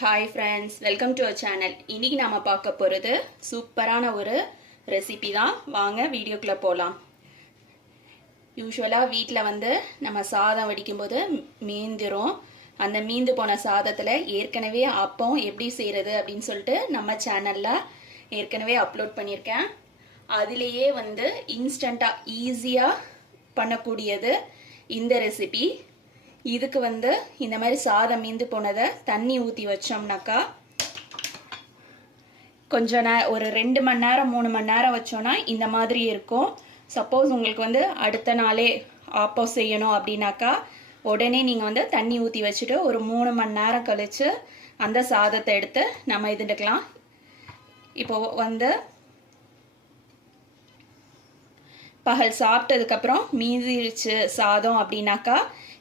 Hi friends, welcome to our channel. இன்னைக்கு நாம பார்க்க போறது சூப்பரான ஒரு ரெசிபி தான். வாங்க வீடியோக்குள்ள போலாம். யூசுவலா வீட்ல நம்ம சாதம் வடிக்கும்போது மீந்திரும். அந்த மீந்து போன சாதத்துல ஏற்கனவே அப்பம் எப்படி செய்யறது அப்படினு சொல்லிட்டு நம்ம சேனல்ல ஏற்கனவே அப்லோட் பண்ணிருக்கேன். அதிலேயே இன்ஸ்டன்ட்டா ஈஸியா பண்ணக்கூடியது இந்த ரெசிபி. இதுக்கு இந்த மாதிரி சாதம் மீந்து போனதை தண்ணி ஊற்றி வச்சோம்னாக்கா கொஞ்சம் ஒரு 2 மணி நேரம் 3 மணி நேரம் வச்சோன்னா இந்த மாதிரி இருக்கும். சப்போஸ் உங்களுக்கு அடுத்த நாளே ஆப்பம் செய்யணும் அப்படின்னாக்கா உடனே நீங்கள் தண்ணி ஊற்றி வச்சுட்டு ஒரு 3 மணி நேரம் கழித்து அந்த சாதத்தை எடுத்து நம்ம இதுக்கலாம். இப்போ பகல் சாப்பிட்டதுக்கப்புறம் மீதிருச்சு சாதம் அப்படின்னாக்கா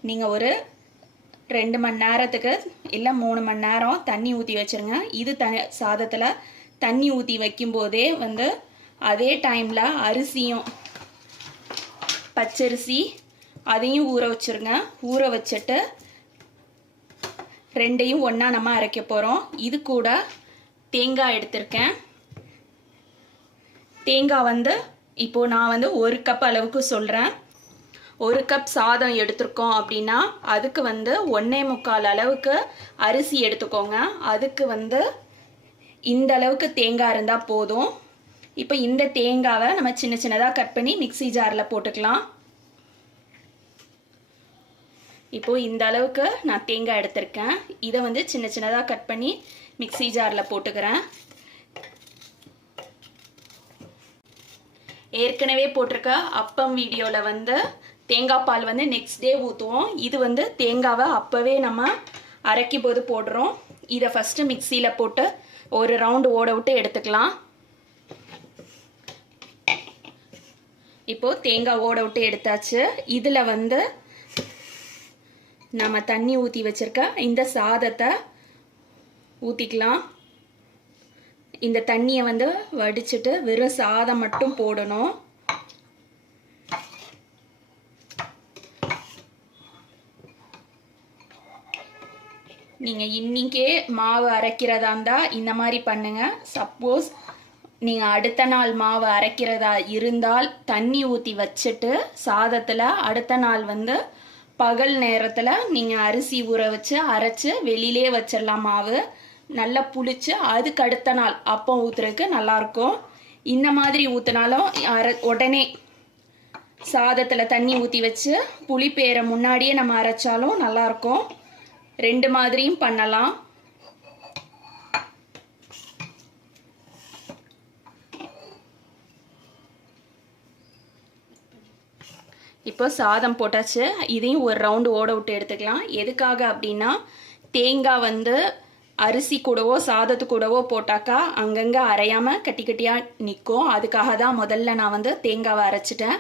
நீங்கள் ஒரு 2 மணி நேரத்துக்கு இல்லை 3 மணி நேரம் தண்ணி ஊற்றி வச்சுருங்க. இது சாதத்தில் தண்ணி ஊற்றி வைக்கும்போதே அதே டைமில் அரிசியும் பச்சரிசி அதையும் ஊற வச்சுருங்க. ஊற வச்சுட்டு ரெண்டையும் ஒன்றா நம்ம அரைக்க போகிறோம். இது கூட தேங்காய் எடுத்திருக்கேன். தேங்காய் இப்போது நான் 1 கப் அளவுக்கு சொல்கிறேன். 1 கப் சாதம் எடுத்துருக்கோம் அப்படின்னா அதுக்கு 1.25 அளவுக்கு அரிசி எடுத்துக்கோங்க. அதுக்கு இந்த அளவுக்கு தேங்காய் இருந்தால் போதும். இப்போ இந்த தேங்காவை நம்ம சின்ன சின்னதாக கட் பண்ணி மிக்ஸி ஜாரில் போட்டுக்கலாம். இப்போது இந்த அளவுக்கு நான் தேங்காய் எடுத்திருக்கேன். இதை சின்ன சின்னதாக கட் பண்ணி மிக்ஸி ஜாரில் போட்டுக்கிறேன். ஏற்கனவே போட்டிருக்க அப்பம் வீடியோவில் தேங்காய் பால் நெக்ஸ்ட் டே ஊற்றுவோம். இது தேங்காவை அப்போவே நம்ம அரைக்கும் போது போடுறோம். இதை ஃபஸ்ட்டு மிக்சியில் போட்டு ஒரு ரவுண்டு ஓட விட்டு எடுத்துக்கலாம். இப்போது தேங்காய் ஓட விட்டு எடுத்தாச்சு. இதில் நம்ம தண்ணி ஊற்றி வச்சுருக்க இந்த சாதத்தை ஊற்றிக்கலாம். இந்த தண்ணியை வடிச்சிட்டு வெறும் சாதம் மட்டும் போடணும். நீங்கள் இன்றைக்கே மாவு அரைக்கிறதா இருந்தால் இந்த மாதிரி பண்ணுங்கள். சப்போஸ் நீங்கள் அடுத்த நாள் மாவு அரைக்கிறதா இருந்தால் தண்ணி ஊற்றி வச்சுட்டு சாதத்தில் அடுத்த நாள் பகல் நேரத்தில் நீங்கள் அரிசி ஊற வச்சு அரைச்சி வெளியிலே வச்சிடலாம். மாவு நல்லா புளிச்சு அதுக்கு அடுத்த நாள் அப்பம் ஊற்றுறதுக்கு நல்லாயிருக்கும். இந்த மாதிரி ஊற்றினாலும் உடனே சாதத்தில் தண்ணி ஊற்றி வச்சு புளிப்பேற முன்னாடியே நம்ம அரைச்சாலும் நல்லாயிருக்கும். 2 மாதிரியும் பண்ணலாம். இப்போ சாதம் போட்டாச்சு. இதையும் ஒரு ரவுண்டு ஓட விட்டு எடுத்துக்கலாம். எதுக்காக அப்படின்னா தேங்காய் அரிசி கூடவோ சாதத்து கூடவோ போட்டாக்கா அங்கங்கே அரையாமல் கட்டி கட்டியாக நிற்கும். அதுக்காக தான் முதல்ல நான் தேங்காவை அரைச்சிட்டேன்.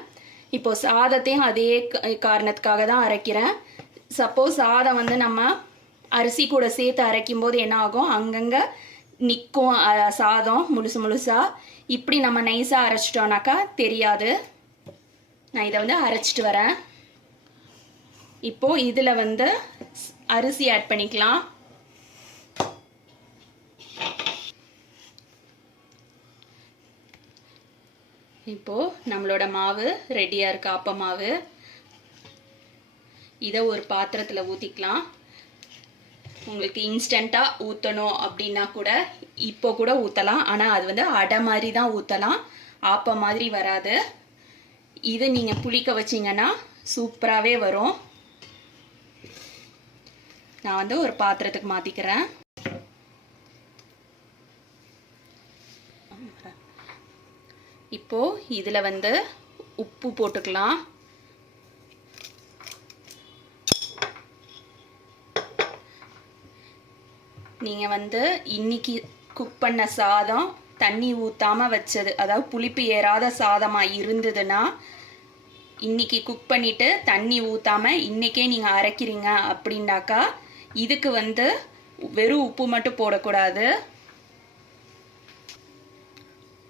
இப்போது சாதத்தையும் அதே காரணத்துக்காக தான் அரைக்கிறேன். சப்போஸ் சாதம் நம்ம அரிசி கூட சேர்த்து அரைக்கும் போது என்ன ஆகும், அங்கங்கே நிற்கும் சாதம் முழுசாக. இப்படி நம்ம நைஸாக அரைச்சிட்டோம்னாக்கா தெரியாது. நான் இதை அரைச்சிட்டு வரேன். இப்போது இதில் அரிசி ஆட் பண்ணிக்கலாம். இப்போது நம்மளோட மாவு ரெடியாக இருக்கு. ஆப்ப மாவு இதை ஒரு பாத்திரத்தில் ஊற்றிக்கலாம். உங்களுக்கு இன்ஸ்டண்ட்டாக ஊற்றணும் அப்படின்னா கூட இப்போ கூட ஊற்றலாம். ஆனால் அது அடை மாதிரி தான் ஊற்றலாம், ஆப்ப மாதிரி வராது. இது நீங்கள் புளிக்க வச்சிங்கன்னா சூப்பராகவே வரும். நான் ஒரு பாத்திரத்துக்கு மாற்றிக்கிறேன். இப்போது இதில் உப்பு போட்டுக்கலாம். நீங்கள் இன்னைக்கு குக் பண்ண சாதம் தண்ணி ஊற்றாமல் வச்சது, அதாவது புளிப்பு ஏறாத சாதமாக இருந்ததுன்னா இன்னைக்கு குக் பண்ணிவிட்டு தண்ணி ஊற்றாமல் இன்றைக்கே நீங்கள் அரைக்கிறீங்க அப்படின்னாக்கா இதுக்கு வெறும் உப்பு மட்டும் போடக்கூடாது.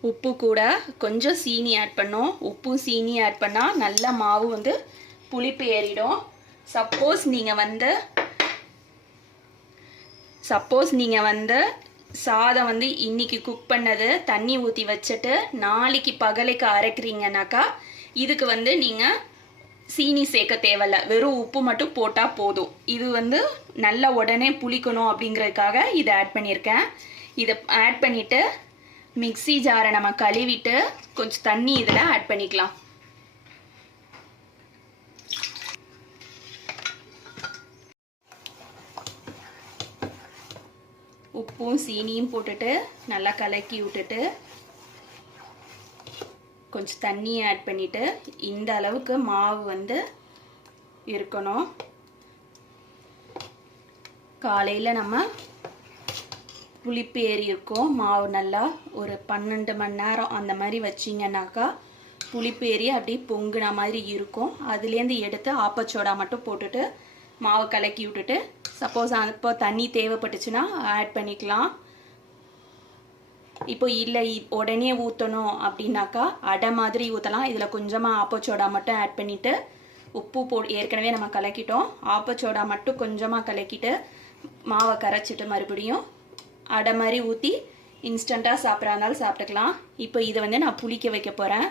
உப்பு கூட கொஞ்சம் சீனி ஆட் பண்ணோம். உப்பும் சீனி ஆட் பண்ணால் நல்ல மாவு புளிப்பு ஏறிடும். சப்போஸ் நீங்கள் சப்போஸ் நீங்கள் வந்து சாதம் வந்து இன்னைக்கு குக் பண்ணது தண்ணி ஊற்றி வச்சுட்டு நாளைக்கு பகலைக்கு அரைக்கிறீங்கனாக்கா இதுக்கு வந்து நீங்கள் சீனி சேர்க்க தேவையில்ல, வெறும் உப்பு மட்டும் போட்டால் போதும். இது வந்து நல்லா உடனே புளிக்கணும் அப்படிங்கிறதுக்காக இதை ஆட் பண்ணியிருக்கேன். இதை ஆட் பண்ணிவிட்டு மிக்ஸி ஜாரை நம்ம கழுவிட்டு கொஞ்சம் தண்ணி இதில் ஆட் பண்ணிக்கலாம். உப்பும் சீனியும் போட்டுட்டு நல்லா கலக்கி விட்டுட்டு கொஞ்சம் தண்ணியை ஆட் பண்ணிவிட்டு இந்த அளவுக்கு மாவு வந்து இருக்கணும். காலையில் நம்ம புளிப்பு ஏறி இருக்கும் மாவு நல்லா ஒரு 12 மணி நேரம் அந்த மாதிரி வச்சிங்கன்னாக்கா புளிப்பு ஏறி அப்படியே பொங்குன மாதிரி இருக்கும். அதுலேருந்து எடுத்து ஆப்பச்சோடா மட்டும் போட்டுட்டு மாவு கலக்கி விட்டுட்டு சப்போஸ் அப்போ தண்ணி தேவைப்பட்டுச்சுன்னா ஆட் பண்ணிக்கலாம். இப்போ இல்லை உடனே ஊற்றணும் அப்படின்னாக்கா அடை மாதிரி ஊற்றலாம். இதில் கொஞ்சமாக ஆப்பச்சோடா மட்டும் ஆட் பண்ணிவிட்டு உப்பு ஏற்கனவே நம்ம கலக்கிட்டோம். ஆப்பச்சோடா மட்டும் கொஞ்சமாக கலக்கிட்டு மாவை கரைச்சிட்டு மறுபடியும் அடை மாதிரி ஊற்றி இன்ஸ்டண்ட்டாக சாப்பிட்றதுனால சாப்பிட்டுக்கலாம். இப்போ இதை வந்து நான் புளிக்க வைக்க போகிறேன்.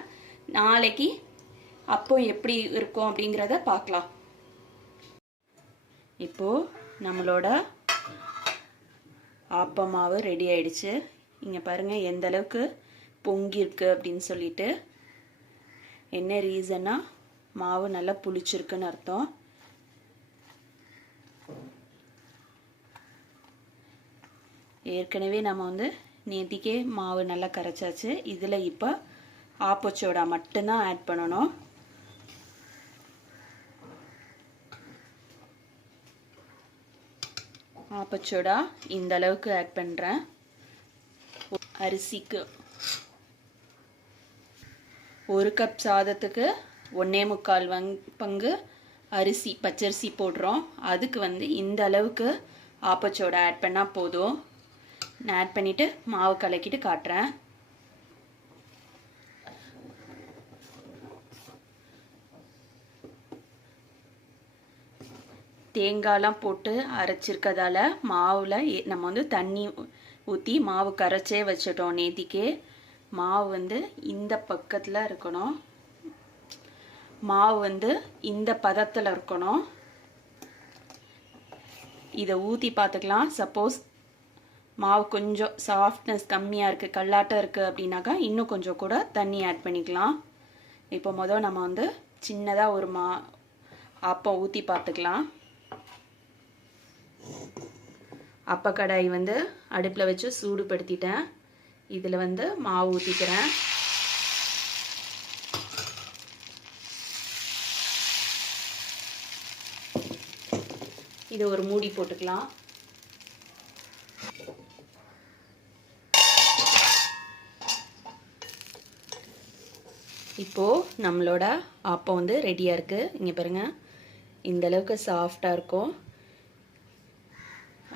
நாளைக்கு அப்போ எப்படி இருக்கும் அப்படிங்கிறத பார்க்கலாம். இப்போது நம்மளோட ஆப்ப மாவு ரெடி ஆயிடுச்சு. இங்கே பாருங்கள் எந்த அளவுக்கு பொங்கியிருக்கு அப்படின்னு சொல்லிட்டு. என்ன ரீசன்னா மாவு நல்லா புளிச்சிருக்குன்னு அர்த்தம். ஏற்கனவே நம்ம வந்து நேத்திக்கே மாவு நல்லா கரைச்சாச்சு. இதில் இப்போ ஆப்பச்சோடா மட்டும்தான் ஆட் பண்ணணும். ஆப்பச்சோடா இந்த அளவுக்கு ஆட் பண்ணுறேன். அரிசிக்கு 1 கப் சாதத்துக்கு 1.25 பங்கு அரிசி பச்சரிசி போடுறோம். அதுக்கு வந்து இந்த அளவுக்கு ஆப்பச்சோடா ஆட் பண்ணால் போதும். நான் ஆட் பண்ணிவிட்டு மாவு கலக்கிட்டு காட்டுறேன். தேங்காய்லாம் போட்டு அரைச்சிருக்கதால மாவில் நம்ம வந்து தண்ணி ஊற்றி மாவு கரைச்சே வச்சிட்டோம். நேத்திக்கே மாவு வந்து இந்த பக்கத்தில் இருக்கணும். மாவு வந்து இந்த பதத்தில் இருக்கணும். இதை ஊற்றி பார்த்துக்கலாம். சப்போஸ் மாவு கொஞ்சம் சாஃப்ட்னஸ் கம்மியாக இருக்குது, கல்லாட்டம் இருக்குது அப்படின்னாக்கா இன்னும் கொஞ்சம் கூட தண்ணி ஆட் பண்ணிக்கலாம். இப்போ முதல் நம்ம வந்து சின்னதாக ஒரு ஆப்பம் ஊற்றி பார்த்துக்கலாம். அப்ப கடாய் வந்து அடுப்பில் வச்சு சூடுபடுத்திட்டேன். இதில் வந்து மாவு ஊற்றிக்கிறேன். இதை ஒரு மூடி போட்டுக்கலாம். இப்போது நம்மளோட ஆப்பம் வந்து ரெடியாக இருக்குது. இங்கே பாருங்கள் இந்த அளவுக்கு சாஃப்டாக இருக்கும்.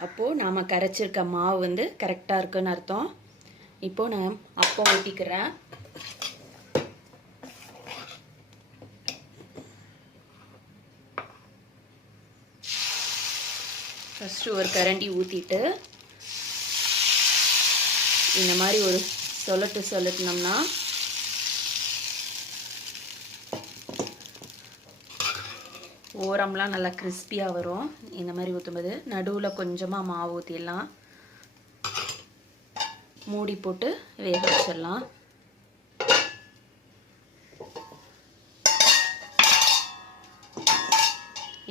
அப்போது நாம் கரைச்சிருக்க மாவு வந்து கரெக்டாக இருக்குன்னு அர்த்தம். இப்போது நான் அப்பம் ஊற்றிக்கிறேன். ஃபஸ்ட்டு ஒரு கரண்டி ஊற்றிட்டு இந்த மாதிரி ஒரு சொல்லட்டினோம்னா ஓரம்லாம் நல்லா கிறிஸ்பியாக வரும். இந்த மாதிரி ஊற்றும்போது நடுவில் கொஞ்சமாக மாவு ஊற்றிடலாம். மூடி போட்டு வேக வச்சிடலாம்.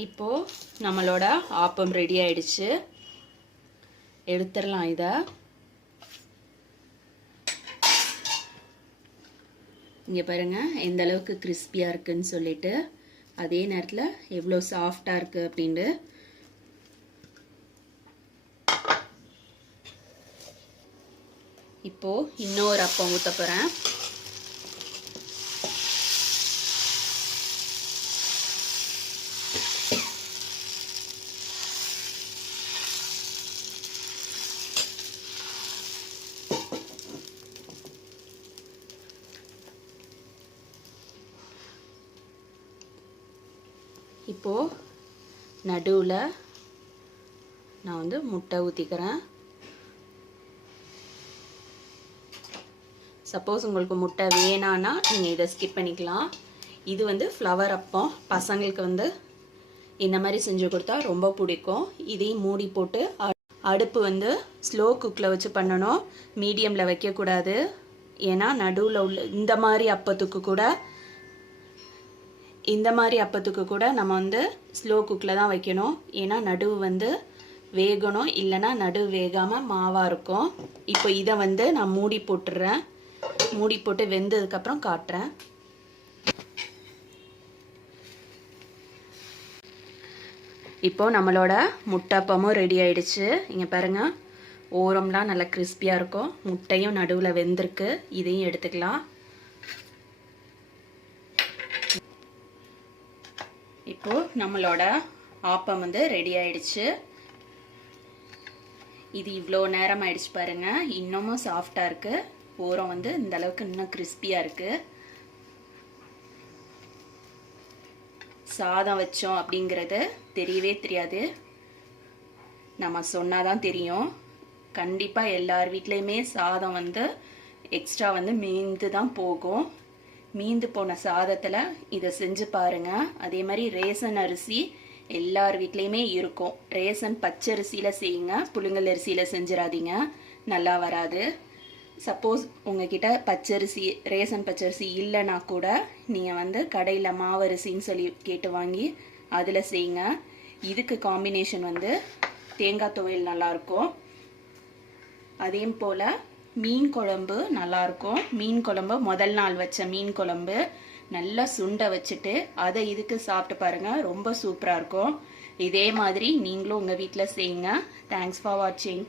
இப்போது நம்மளோட ஆப்பம் ரெடி ஆயிடுச்சு. எடுத்துடலாம். இதை இங்கே பாருங்கள் எந்த அளவுக்கு கிறிஸ்பியாக இருக்குன்னு சொல்லிட்டு, அதே நேரத்தில் எவ்வளோ சாஃப்டாக இருக்குது அப்படின்ட்டு. இப்போது இன்னொரு அப்பம் ஊற்ற போகிறேன். இப்போது நடுவில் நான் வந்து முட்டை ஊற்றிக்கிறேன். சப்போஸ் உங்களுக்கு முட்டை வேணான்னா நீங்கள் இதை ஸ்கிப் பண்ணிக்கலாம். இது வந்து ஃப்ளவர் அப்பம். பசங்களுக்கு வந்து இந்த மாதிரி செஞ்சு கொடுத்தா ரொம்ப பிடிக்கும். இதையும் மூடி போட்டு அடுப்பு வந்து ஸ்லோ குக்கில் வச்சு பண்ணணும், மீடியமில் வைக்கக்கூடாது. ஏன்னா நடுவில் உள்ள இந்த மாதிரி அப்பத்துக்கு கூட நம்ம வந்து ஸ்லோ குக்கில் தான் வைக்கணும். ஏன்னா நடுவு வந்து வேகணும், இல்லைன்னா நடுவு வேகாமல் மாவாக இருக்கும். இப்போ இதை வந்து நான் மூடி போட்டுடுறேன். மூடி போட்டு வெந்ததுக்கப்புறம் காட்டுறேன். இப்போது நம்மளோட முட்டைப்பமும் ரெடி ஆயிடுச்சு. இங்கே பாருங்கள், ஓரம்லாம் நல்லா கிறிஸ்பியாக இருக்கும். முட்டையும் நடுவில் வெந்திருக்கு. இதையும் எடுத்துக்கலாம். இப்போது நம்மளோட ஆப்பம் வந்து ரெடி ஆயிடுச்சு. இது இவ்வளோ நேரம் ஆயிடுச்சு பாருங்கள். இன்னமும் சாஃப்டாக இருக்குது. ஓரம் வந்து இந்த அளவுக்கு இன்னும் கிறிஸ்பியாக இருக்குது. சாதம் வச்சோம் அப்படிங்கிறது தெரியவே தெரியாது. நம்ம சொன்னாதான் தெரியும். கண்டிப்பாக எல்லார் வீட்லேயுமே சாதம் வந்து எக்ஸ்ட்ரா வந்து மீந்து தான் போகும். மீந்து போன சாதத்தில் இதை செஞ்சு பாருங்கள். அதே மாதிரி ரேசன் அரிசி எல்லார் வீட்லேயுமே இருக்கும். ரேசன் பச்சரிசியில் செய்யுங்க, புழுங்கல் அரிசியில் செஞ்சிடாதீங்க, நல்லா வராது. சப்போஸ் உங்ககிட்ட பச்சரிசி ரேசன் பச்சரிசி இல்லைன்னா கூட நீங்கள் வந்து கடையில் மாவரிசின்னு சொல்லி கேட்டு வாங்கி அதில் செய்யுங்க. இதுக்கு காம்பினேஷன் வந்து தேங்காய் துவையல் நல்லாயிருக்கும். அதே போல் மீன் குழம்பு நல்லாயிருக்கும். மீன் குழம்பு முதல் நாள் வச்ச மீன் குழம்பு நல்லா சுண்டை வச்சுட்டு அதை இதுக்கு சாப்பிட்டு பாருங்கள், ரொம்ப சூப்பராக இருக்கும். இதே மாதிரி நீங்களும் உங்கள் வீட்டில் செய்யுங்க. தேங்க்ஸ் ஃபார் வாட்சிங்.